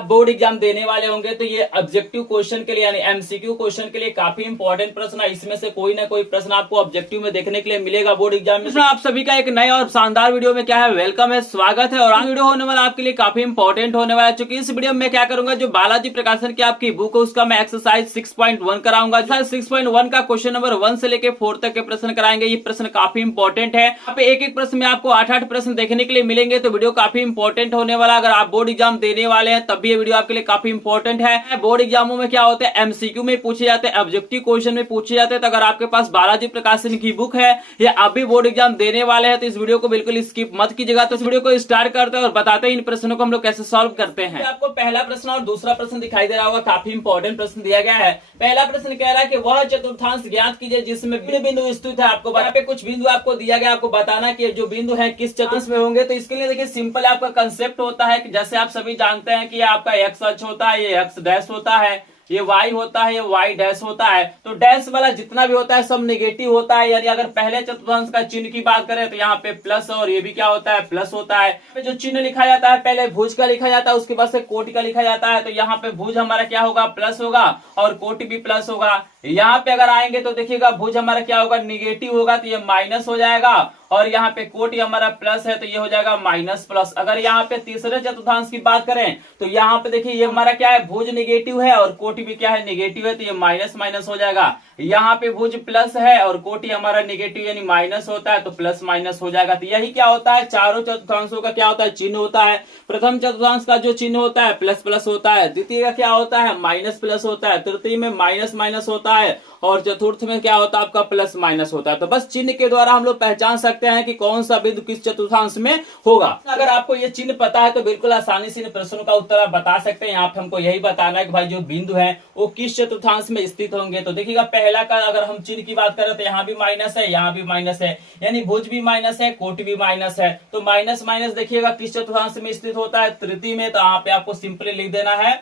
आप board exam देने वाले होंगे तो ये ऑब्जेक्टिव क्वेश्चन के लिए यानी एमसीक्यू क्वेश्चन के लिए काफी इंपॉर्टेंट प्रश्न है। इसमें से कोई ना कोई प्रश्न आपको ऑब्जेक्टिव में देखने के लिए मिलेगा बोर्ड एग्जाम में। आप सभी का एक नए और शानदार वीडियो में क्या है वेलकम है, स्वागत है। और आज वीडियो होने वाला आपके लिए काफी इंपॉर्टेंट होने वाला है, क्योंकि इस वीडियो में क्या करूंगा, जो बालाजी प्रकाशन की आपकी बुक है उसका मैं एक्सरसाइज 6.1 कराऊंगा। 6.1 का क्वेश्चन नंबर 1 से लेकर 4 तक के प्रश्न कराएंगे। ये प्रश्न काफी इंपॉर्टेंट है। यहाँ पे एक एक प्रश्न में आपको 8-8 प्रश्न देखने के लिए मिलेंगे, तो वीडियो काफी इंपॉर्टेंट होने वाला। अगर आप बोर्ड एग्जाम देने वाले हैं तब भी ये वीडियो आपके लिए काफी इंपॉर्टेंट है। बोर्ड एग्जामों में क्या होता है, एमसीक्यू में पूछे जाते हैं, ऑब्जेक्टिव क्वेश्चन में पूछे जाते हैं। तो अगर आपके पास बालाजी प्रकाशन की बुक है या आप भी बोर्ड एग्जाम देने वाले हैं तो इस वीडियो को बिल्कुल स्किप मत कीजिएगा। तो इस वीडियो को स्टार्ट करते हैं और बताते हैं इन प्रश्नों को हम लोग कैसे सॉल्व करते हैं। आपको पहला प्रश्न और दूसरा प्रश्न दिखाई दे रहा होगा, काफी इंपॉर्टेंट प्रश्न दिया गया है। पहला प्रश्न कह रहा है कि वह चतुर्थांश ज्ञात कीजिए जिसमें भिन्न बिंदु स्थित है। आपको यहाँ पे कुछ बिंदु आपको दिया गया, आपको बताना कि जो बिंदु है किस चतुर्थ में होंगे। तो इसके लिए देखिए सिंपल आपका कंसेप्ट होता है कि जैसे आप सभी जानते हैं कि आपका एक्स अक्ष होता है, ये एक्स डैश होता है, ये y होता है, ये y डैश होता है। तो डैश वाला जितना भी होता है सब नेगेटिव होता है। यानी अगर पहले चतुर्थांश का चिन्ह की बात करें तो यहाँ पे प्लस और ये भी क्या होता है, प्लस होता है। जो चिन्ह लिखा जाता है पहले भुज का लिखा जाता है, उसके बाद से कोटि का लिखा जाता है। तो यहाँ पे भुज हमारा क्या होगा, प्लस होगा और कोटि भी प्लस होगा। यहाँ पे अगर आएंगे तो देखिएगा भुज हमारा क्या होगा, निगेटिव होगा तो ये माइनस हो जाएगा, और यहाँ पे कोटि हमारा प्लस है तो ये हो जाएगा माइनस प्लस। अगर यहाँ पे तीसरे चतुर्थांश की बात करें तो यहाँ पे देखिए ये हमारा क्या है, भुज निगेटिव है और कोटि भी क्या है, निगेटिव है, तो ये माइनस माइनस हो जाएगा। यहाँ पे भुज प्लस है और कोटि हमारा निगेटिव यानी माइनस होता है, तो प्लस माइनस हो जाएगा। तो यही क्या होता है, चारों चतुर्थांशों का क्या होता है, चिन्ह होता है। प्रथम चतुर्थांश का जो चिन्ह होता है प्लस प्लस होता है, द्वितीय का क्या होता है, माइनस प्लस होता है, तृतीय में माइनस माइनस होता है, और चतुर्थ में क्या होता है आपका प्लस माइनस होता है। तो बस चिन्ह के द्वारा हम लोग पहचान सकते हैं कि कौन सा बिंदु किस चतुर्थांश में होगा। अगर आपको ये चिन्ह पता है तो बिल्कुल आसानी से इन प्रश्नों का उत्तर आप बता सकते हैं। यहाँ पे हमको यही बताना है कि भाई जो बिंदु है वो किस चतुर्थांश में स्थित होंगे। तो देखिएगा पहला का अगर हम चिन्ह की बात करें तो यहाँ भी माइनस है, यहाँ भी माइनस है, यानी भुज भी माइनस है, कोटि भी माइनस है। तो माइनस माइनस देखिएगा किस चतुर्थांश में स्थित होता है, तृतीय में। तो यहाँ पे आपको सिंपली लिख देना है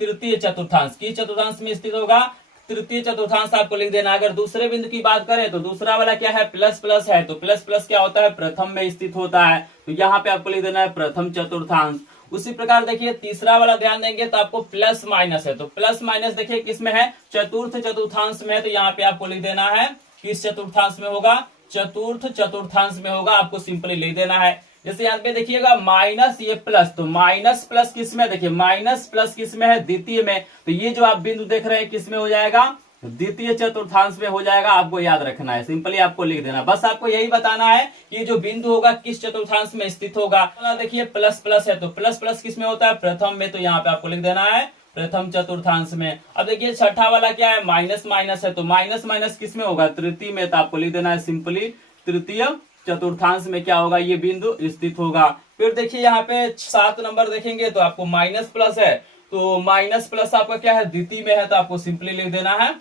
तृतीय चतुर्थांश। किस चतुर्थांश में स्थित होगा, तृतीय चतुर्थांश आपको लिख देना। अगर दूसरे बिंदु की बात करें तो दूसरा वाला क्या है, प्लस प्लस है, तो प्लस प्लस क्या होता है, प्रथम में स्थित होता है। तो यहाँ पे आपको लिख देना है प्रथम चतुर्थांश। उसी प्रकार देखिए तीसरा वाला ध्यान देंगे तो आपको प्लस माइनस है, तो प्लस माइनस देखिए किसमें है, चतुर्थ चतुर्थांश में है। तो यहाँ पे आपको लिख देना है किस चतुर्थांश में होगा, चतुर्थ चतुर्थांश में होगा। आपको सिंपली लिख देना है। जैसे यहाँ पे देखिएगा माइनस ये प्लस, तो माइनस प्लस किस में, देखिए माइनस प्लस किस में है, द्वितीय में। तो ये जो आप बिंदु देख रहे हैं किस में हो जाएगा, द्वितीय चतुर्थांश में हो जाएगा। आपको याद रखना है, सिंपली आपको लिख देना। बस आपको यही बताना है कि जो बिंदु होगा किस चतुर्थांश में स्थित होगा। देखिए प्लस प्लस है, तो प्लस प्लस किस में होता है, प्रथम में। तो यहाँ पे आपको लिख देना है प्रथम चतुर्थांश में। अब देखिए छठा वाला क्या है, माइनस माइनस है, तो माइनस माइनस किस में होगा, तृतीय में। तो आपको लिख देना है सिंपली तृतीय चतुर्थांश में क्या होगा, ये बिंदु स्थित होगा। फिर देखिए यहाँ पे 7 नंबर देखेंगे तो आपको माइनस प्लस है, तो माइनस प्लस आपका क्या है, द्वितीय में है। तो आपको सिंपली लिख देना है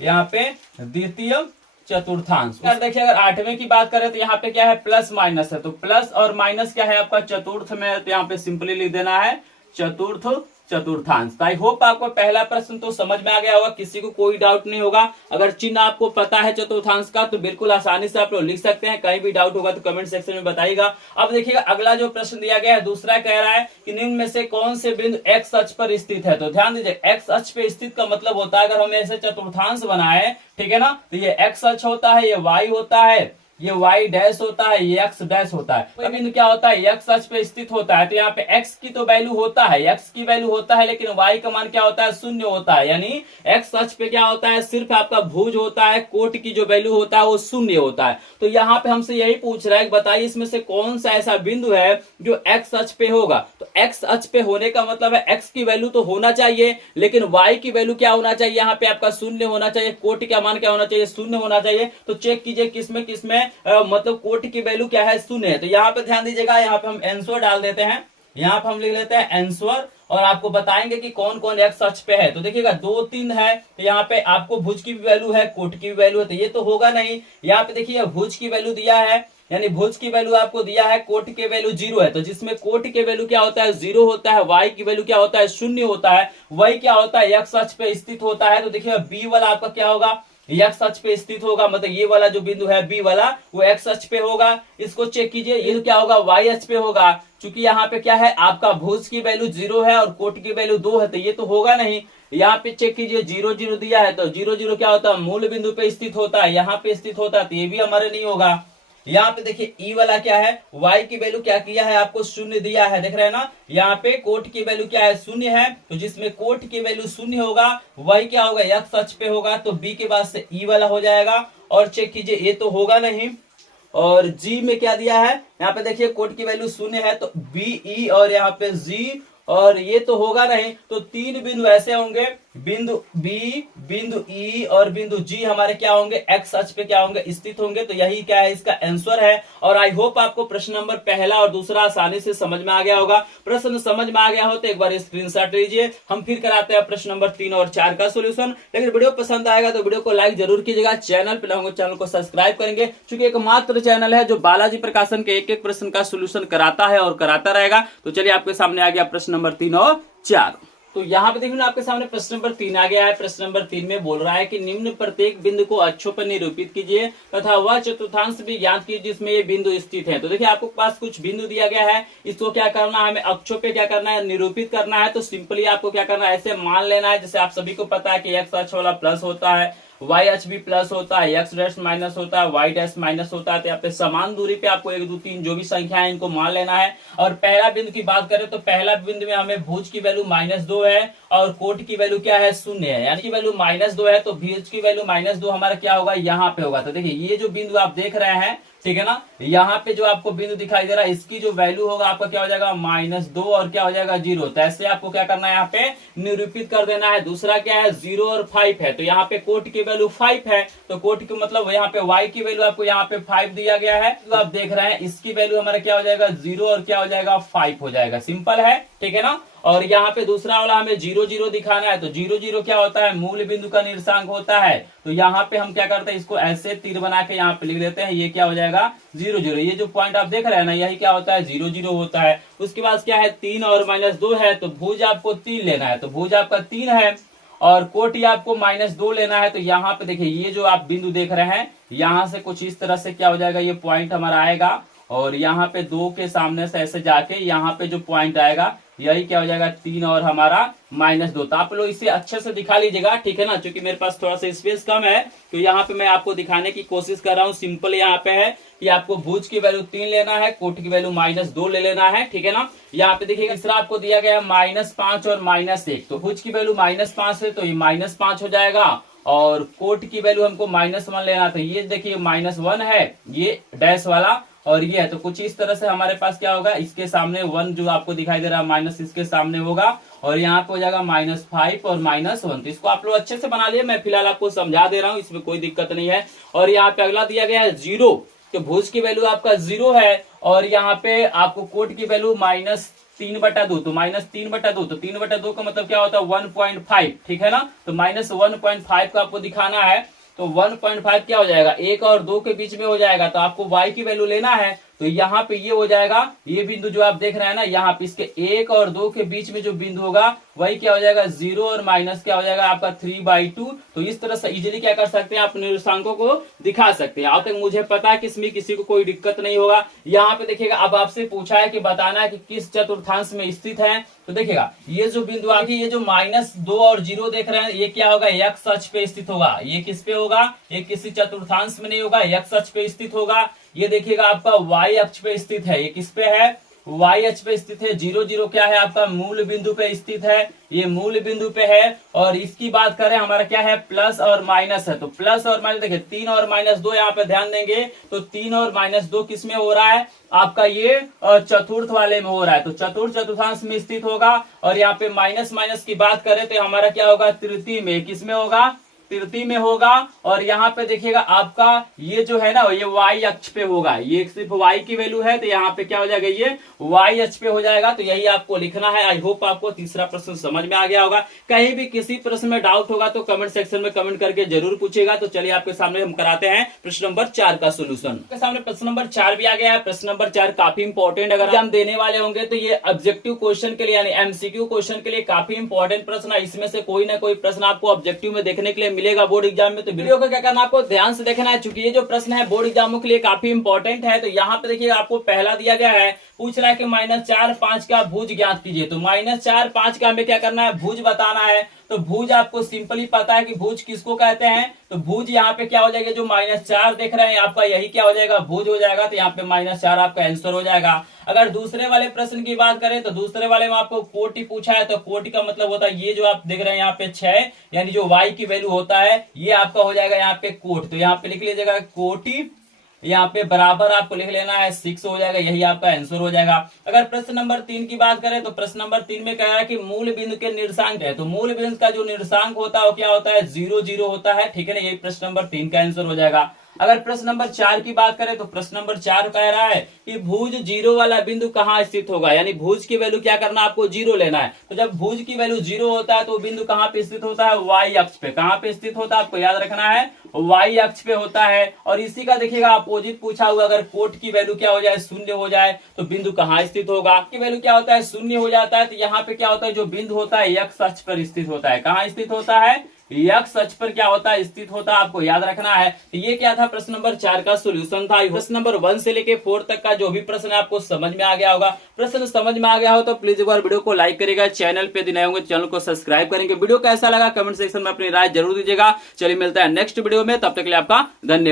यहाँ पे द्वितीय चतुर्थांश। देखिए अगर 8वें की बात करें तो यहाँ पे क्या है, प्लस माइनस है, तो प्लस और माइनस क्या है आपका चतुर्थ में। तो यहाँ पे सिंपली लिख देना है चतुर्थ चतुर्थांश। आई होप आपको पहला प्रश्न तो समझ में आ गया होगा, किसी को कोई डाउट नहीं होगा। अगर चिन्ह आपको पता है चतुर्थांश का तो बिल्कुल आसानी से आप लोग लिख सकते हैं। कहीं भी डाउट होगा तो कमेंट सेक्शन में बताइएगा। अब देखिएगा अगला जो प्रश्न दिया गया है दूसरा कह रहा है कि निम्न में से कौन से बिंदु एक्स अक्ष पर स्थित है। तो ध्यान दीजिए एक्स अक्ष पे स्थित का मतलब होता है अगर हम ऐसे चतुर्थांश बनाए, ठीक है ना, तो ये एक्स अक्ष होता है, ये वाई होता है, ये y डैश होता है, ये x डैश होता है। कोई बिंदु क्या होता है, x अक्ष पे स्थित होता है। तो यहाँ पे x की तो वैल्यू होता है, x की वैल्यू होता है, लेकिन y का मान क्या होता है, शून्य होता है। यानी x अक्ष पे क्या होता है, सिर्फ आपका भुज होता है, कोट की जो वैल्यू होता है वो शून्य होता है। तो यहाँ पे हमसे यही पूछ रहा है कि बताइए इसमें से कौन सा ऐसा बिंदु है जो x अक्ष पे होगा। तो x अक्ष पे होने का मतलब है x की वैल्यू तो होना चाहिए, लेकिन y की वैल्यू क्या होना चाहिए, यहाँ पे आपका शून्य होना चाहिए, कोट का मान क्या होना चाहिए, शून्य होना चाहिए। तो चेक कीजिए किसमें किसमें मतलब कोट की वैल्यू क्या है, शून्य है। तो यहाँ पे ध्यान दीजिएगा, यहाँ पे हम आंसर डाल देते हैं, यहाँ पे हम लिख लेते हैं आंसर, और आपको बताएंगे कि कौन कौन एक्स अक्ष पे है। तो देखिएगा 2 3 है, तो यहाँ पे आपको भुज की भी वैल्यू है, कोट की भी वैल्यू है, तो ये तो होगा नहीं। यहाँ पे देखिए भुज की वैल्यू दिया है, यानी भुज की वैल्यू आपको दिया है, कोट की वैल्यू 0 है। तो जिसमें कोट की वैल्यू क्या होता है, 0 होता है, y की वैल्यू क्या होता है, शून्य होता है, y क्या होता है, एक्स अक्ष पे स्थित होता है। तो देखिए बी वाला आपका क्या होगा, एक्स अक्ष पे स्थित होगा, मतलब ये वाला जो बिंदु है बी वाला वो एक्स अक्ष पे होगा। इसको चेक कीजिए, ये तो क्या होगा वाई अक्ष पे होगा। चूंकि यहाँ पे क्या है आपका भुज की वैल्यू 0 है और कोट की वैल्यू 2 है, तो ये तो होगा नहीं। यहाँ पे चेक कीजिए 0 0 दिया है, तो 0 0 क्या होता है मूल बिंदु पे स्थित होता है, यहाँ पे स्थित होता है, तो ये भी हमारे नहीं होगा। यहाँ पे देखिए ई वाला क्या है, y की वैल्यू क्या किया है आपको शून्य दिया है, देख रहे हैं ना। यहाँ पे कोट की वैल्यू क्या है शून्य है, तो जिसमें कोट की वैल्यू शून्य होगा y क्या होगा x अक्ष पे होगा, तो b के बाद से ई वाला हो जाएगा। और चेक कीजिए ये तो होगा नहीं। और g में क्या दिया है, यहाँ पे देखिए कोट की वैल्यू शून्य है, तो b e और यहाँ पे g, और ये तो होगा नहीं। तो तीन बिंदु ऐसे होंगे, बिंदु B, बिंदु E और बिंदु G हमारे क्या होंगे एक्स अक्ष पे क्या होंगे स्थित होंगे। तो यही क्या है इसका आंसर है। और आई होप आपको प्रश्न नंबर पहला और दूसरा आसानी से समझ में आ गया होगा। प्रश्न समझ में आ गया हो तो एक बार स्क्रीनशॉट लीजिए। हम फिर कराते हैं प्रश्न नंबर 3 और 4 का सोल्यूशन। लेकिन वीडियो पसंद आएगा तो वीडियो को लाइक जरूर कीजिएगा, चैनल पे होंगे चैनल को सब्सक्राइब करेंगे, क्योंकि एकमात्र चैनल है जो बालाजी प्रकाशन के एक एक प्रश्न का सोल्यूशन कराता है और कराता रहेगा। तो चलिए आपके सामने आ गया प्रश्न नंबर 3 और 4। तो यहाँ पे देखिए ना आपके सामने प्रश्न नंबर 3 आ गया है। प्रश्न नंबर 3 में बोल रहा है कि निम्न प्रत्येक बिंदु को अक्षों पर निरूपित कीजिए तथा वह चतुर्थांश भी ज्ञात कीजिए जिसमें ये बिंदु स्थित है। तो देखिए आपको पास कुछ बिंदु दिया गया है, इसको क्या करना है हमें अक्षों पे क्या करना है निरूपित करना है। तो सिंपली आपको क्या करना है ऐसे मान लेना है, जैसे आप सभी को पता है कि एक्स अक्ष वाला प्लस होता है, वाई अक्ष भी प्लस होता है, एक्स डैश माइनस होता है, वाई डैश माइनस होता है। तो यहाँ पे समान दूरी पे आपको 1 2 3 जो भी संख्या है इनको मान लेना है। और पहला बिंदु की बात करें तो पहला बिंदु में हमें भुज की वैल्यू -2 है और कोट की वैल्यू क्या है 0 है, यानी कि वैल्यू -2 है, तो भुज की वैल्यू -2 हमारा क्या होगा यहाँ पे होगा। तो देखिए ये जो बिंदु आप देख रहे हैं, ठीक है ना, यहाँ पे जो आपको बिंदु दिखाई दे रहा है इसकी जो वैल्यू होगा आपका क्या हो जाएगा -2 और क्या हो जाएगा 0। तो ऐसे आपको क्या करना है यहाँ पे निरूपित कर देना है। दूसरा क्या है 0 और 5 है, तो यहाँ पे कोट की वैल्यू 5 है, तो कोट की मतलब यहाँ पे y की वैल्यू आपको यहाँ पे 5 दिया गया है। तो आप देख रहे हैं इसकी वैल्यू हमारा क्या हो जाएगा 0 और क्या हो जाएगा 5 हो जाएगा। सिंपल है, ठीक है ना। और यहाँ पे दूसरा वाला हमें 0 0 दिखाना है, तो 0 0 क्या होता है मूल बिंदु का निर्देशांक होता है। तो यहाँ पे हम क्या करते हैं इसको ऐसे तीर बना के यहाँ पे लिख देते हैं, ये क्या हो जाएगा 0 0। ये जो पॉइंट आप देख रहे हैं ना यही क्या होता है 0 0 होता है। उसके बाद क्या है 3 और -2 है, तो भुज आपको 3 लेना है, तो भुज आपका 3 है और कोट ही आपको -2 लेना है। तो यहाँ पे देखिए ये जो आप बिंदु देख रहे हैं यहाँ से कुछ इस तरह से क्या हो जाएगा ये पॉइंट हमारा आएगा और यहाँ पे 2 के सामने से ऐसे जाके यहाँ पे जो पॉइंट आएगा यही क्या हो जाएगा 3 और हमारा -2। तो आप लोग इसे अच्छे से दिखा लीजिएगा, ठीक है ना, क्योंकि मेरे पास थोड़ा सा स्पेस कम है तो यहाँ पे मैं आपको दिखाने की कोशिश कर रहा हूँ। सिंपल यहाँ पे है कि आपको भुज की वैल्यू 3 लेना है, कोट की वैल्यू -2 ले लेना है, ठीक है ना। यहाँ पे देखिए तीसरा आपको दिया गया है -5 और -1, तो भुज की वैल्यू -5 है तो ये -5 हो जाएगा और कोट की वैल्यू हमको -1 लेना था। ये देखिए -1 है ये डैश वाला और ये है, तो कुछ इस तरह से हमारे पास क्या होगा इसके सामने 1 जो आपको दिखाई दे रहा है माइनस इसके सामने होगा और यहाँ पे हो जाएगा -5 और -1। तो इसको आप लोग अच्छे से बना लिए, मैं फिलहाल आपको समझा दे रहा हूँ, इसमें कोई दिक्कत नहीं है। और यहाँ पे अगला दिया गया है 0, तो भुज की वैल्यू आपका 0 है और यहाँ पे आपको कोट की वैल्यू -3/2, तो -3/2, तो 3/2 का मतलब क्या होता है 1.5, ठीक है ना। तो -1.5 का आपको दिखाना है, तो 1.5 क्या हो जाएगा 1 और 2 के बीच में हो जाएगा। तो आपको y की वैल्यू लेना है, तो यहाँ पे ये हो जाएगा ये बिंदु जो आप देख रहे हैं ना यहाँ पे इसके 1 और 2 के बीच में जो बिंदु होगा वही क्या हो जाएगा 0 और माइनस क्या हो जाएगा आपका 3/2। तो इस तरह से इजीली क्या कर सकते हैं आप निर्देशांकों को दिखा सकते हैं। अब तक मुझे पता है कि इसमें किसी को कोई दिक्कत नहीं होगा। यहाँ पे देखिएगा अब आपसे पूछा है कि बताना है कि किस चतुर्थांश में स्थित है। तो देखिएगा ये जो बिंदु आगे ये जो -2 और 0 देख रहे हैं ये क्या होगा x अक्ष पे स्थित होगा। ये किस पे होगा, ये किसी चतुर्थांश में नहीं होगा, x अक्ष पे स्थित होगा। ये देखिएगा आपका y अक्ष पे स्थित है, ये किस पे है y अक्ष पे स्थित है। 0 0 क्या है आपका मूल बिंदु पे स्थित है, ये मूल बिंदु पे है। और इसकी बात करें हमारा क्या है प्लस और माइनस है, तो प्लस और माइनस देखिए 3 और -2 यहाँ पे ध्यान देंगे तो 3 और -2 किस में हो रहा है आपका ये चतुर्थ वाले में हो रहा है, तो चतुर्थ चतुर्थांश में स्थित होगा। और यहाँ पे माइनस माइनस की बात करें तो हमारा क्या होगा तृतीय में, किस में होगा तृतीय में होगा। और यहाँ पे देखिएगा आपका ये जो है ना ये y अक्ष पे होगा, ये सिर्फ y की वैल्यू है तो यहाँ पे क्या हो जाएगा ये y अक्ष पे हो जाएगा। तो यही आपको लिखना है। आई होप आपको तीसरा प्रश्न समझ में आ गया होगा। कहीं भी किसी प्रश्न में डाउट होगा तो कमेंट सेक्शन में कमेंट करके जरूर पूछेगा। तो चलिए आपके सामने हम कराते हैं प्रश्न नंबर 4 का सोल्यूशन। आपके सामने प्रश्न नंबर 4 भी आ गया है। प्रश्न नंबर 4 काफी इंपॉर्टेंट, अगर हम देने वाले होंगे तो ये ऑब्जेक्टिव क्वेश्चन के लिए यानी MCQ क्वेश्चन के लिए काफी इंपॉर्टेंट प्रश्न है। इसमें से कोई ना कोई प्रश्न आपको ऑब्जेक्टिव में देखने के लिए मिलेगा बोर्ड एग्जाम में। तो वीडियो को क्या करना, आपको ध्यान से देखना है, चूंकि ये जो प्रश्न है बोर्ड एग्जामों के लिए काफी इंपॉर्टेंट है। तो यहाँ पे देखिए आपको पहला दिया गया है, पूछ रहा है कि -4 5 का भुज ज्ञात कीजिए। तो -4 5 का हमें क्या करना है, भुज बताना है। तो भुज आपको सिंपली पता है कि भुज किसको कहते हैं। तो भुज यहाँ पे क्या हो जाएगा, जो -4 देख रहे हैं आपका, यही क्या हो जाएगा, भुज हो जाएगा। तो यहाँ पे -4 आपका आंसर हो जाएगा। अगर दूसरे वाले प्रश्न की बात करें तो दूसरे वाले में आपको कोटि पूछा है। तो कोटि का मतलब होता है ये जो आप देख रहे हैं यहाँ पे 6, यानी जो y की वैल्यू होता है ये आपका हो जाएगा यहाँ पे कोट। तो यहाँ पे लिख लीजिएगा कोटि, यहाँ पे बराबर आपको लिख लेना है 6 हो जाएगा, यही आपका आंसर हो जाएगा। अगर प्रश्न नंबर 3 की बात करें तो प्रश्न नंबर 3 में कह रहा है कि मूल बिंदु के निर्देशांक है। तो मूल बिंदु का जो निर्देशांक होता है वो क्या होता है, 0 0 होता है, ठीक है ना। यही प्रश्न नंबर 3 का आंसर हो जाएगा। अगर प्रश्न नंबर 4 की बात करें तो प्रश्न नंबर 4 कह रहा है कि भुज 0 वाला बिंदु कहाँ स्थित होगा, यानी भुज की वैल्यू क्या करना, आपको 0 लेना है। तो जब भुज की वैल्यू 0 होता है तो बिंदु कहाँ पे स्थित होता है, y अक्ष पे। कहाँ पे स्थित होता है, आपको याद रखना है, y अक्ष पे होता है। और इसी का देखिएगा अपोजिट पूछा हुआ, अगर कोट की वैल्यू क्या हो जाए, 0 हो जाए, तो बिंदु कहाँ स्थित होगा, की वैल्यू क्या होता है, 0 हो जाता है। तो यहाँ पे क्या होता है, जो बिंदु होता है x अक्ष पर स्थित होता है। कहाँ स्थित होता है, x अक्ष पर क्या होता है, स्थित होता है, आपको याद रखना है। तो ये क्या था, प्रश्न नंबर 4 का सोल्यूशन था। प्रश्न नंबर 1 से लेके 4 तक का जो भी प्रश्न है आपको समझ में आ गया होगा। प्रश्न समझ में आ गया हो तो प्लीज एक बार वीडियो को लाइक करेगा, चैनल पे नए होंगे चैनल को सब्सक्राइब करेंगे। वीडियो कैसा लगा कमेंट सेक्शन में अपनी राय जरूर दीजिएगा। चलिए मिलता है नेक्स्ट वीडियो में, तब तक के लिए आपका धन्यवाद।